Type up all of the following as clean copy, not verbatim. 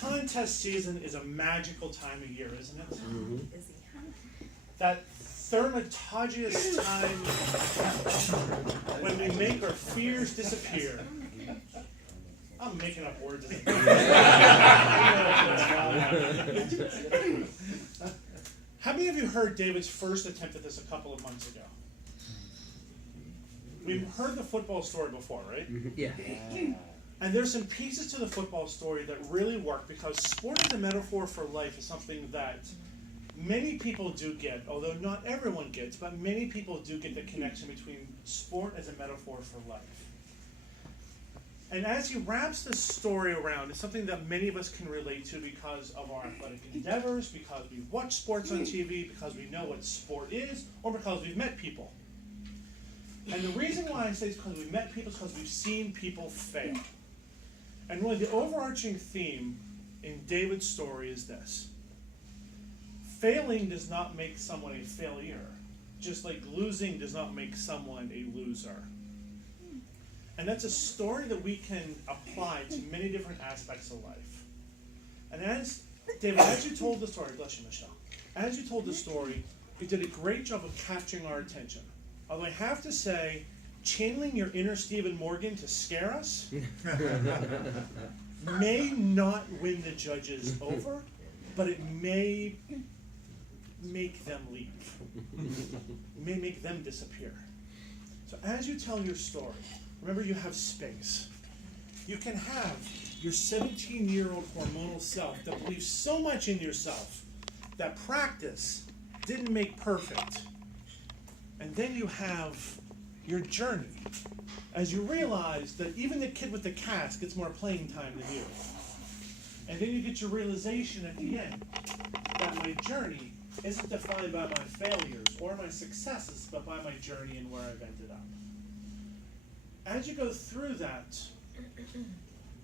Contest season is a magical time of year, isn't it? Mm-hmm. That thaumaturgious time when we make our fears disappear. I'm making up words. How many of you heard David's first attempt at this a couple of months ago? We've heard the football story before, right? Yeah. And there's some pieces to the football story that really work because sport as a metaphor for life is something that many people do get, although not everyone gets, but many people do get the connection between sport as a metaphor for life. And as he wraps this story around, it's something that many of us can relate to because of our athletic endeavors, because we watch sports on TV, because we know what sport is, or because we've met people. And the reason why I say it's because we've met people is because we've seen people fail. And really the overarching theme in David's story is this. Failing does not make someone a failure, just like losing does not make someone a loser. And that's a story that we can apply to many different aspects of life. And as, David, as you told the story, bless you, Michelle, as you told the story, you did a great job of capturing our attention. Although I have to say, channeling your inner Stephen Morgan to scare us may not win the judges over, but it may make them leave. It may make them disappear. So as you tell your story, remember you have space. You can have your 17-year-old hormonal self that believes so much in yourself that practice didn't make perfect. And then you have your journey as you realize that even the kid with the cast gets more playing time than you. And then you get your realization at the end that my journey isn't defined by my failures or my successes, but by my journey and where I've ended up. As you go through that,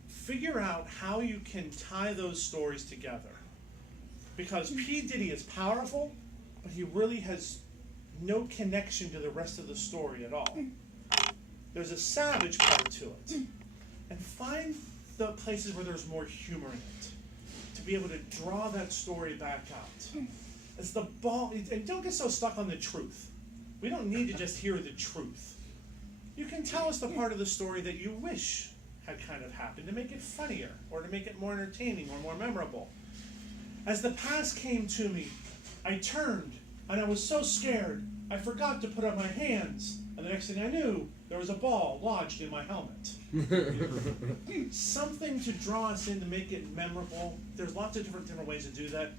figure out how you can tie those stories together. Because P. Diddy is powerful, but he really has no connection to the rest of the story at all. There's a savage part to it. And find the places where there's more humor in it, to be able to draw that story back out. It's the ball, and don't get so stuck on the truth. We don't need to just hear the truth. You can tell us the part of the story that you wish had kind of happened to make it funnier, or to make it more entertaining or more memorable. As the past came to me, I turned, and I was so scared, I forgot to put up my hands, and the next thing I knew, there was a ball lodged in my helmet. Something to draw us in to make it memorable. There's lots of different ways to do that.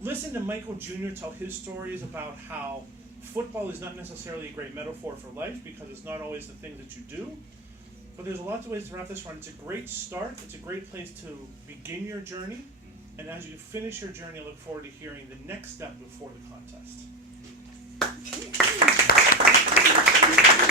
Listen to Michael Jr. tell his stories about how football is not necessarily a great metaphor for life because it's not always the thing that you do. But there's lots of ways to wrap this around. It's a great start. It's a great place to begin your journey. And as you finish your journey, I look forward to hearing the next step before the contest.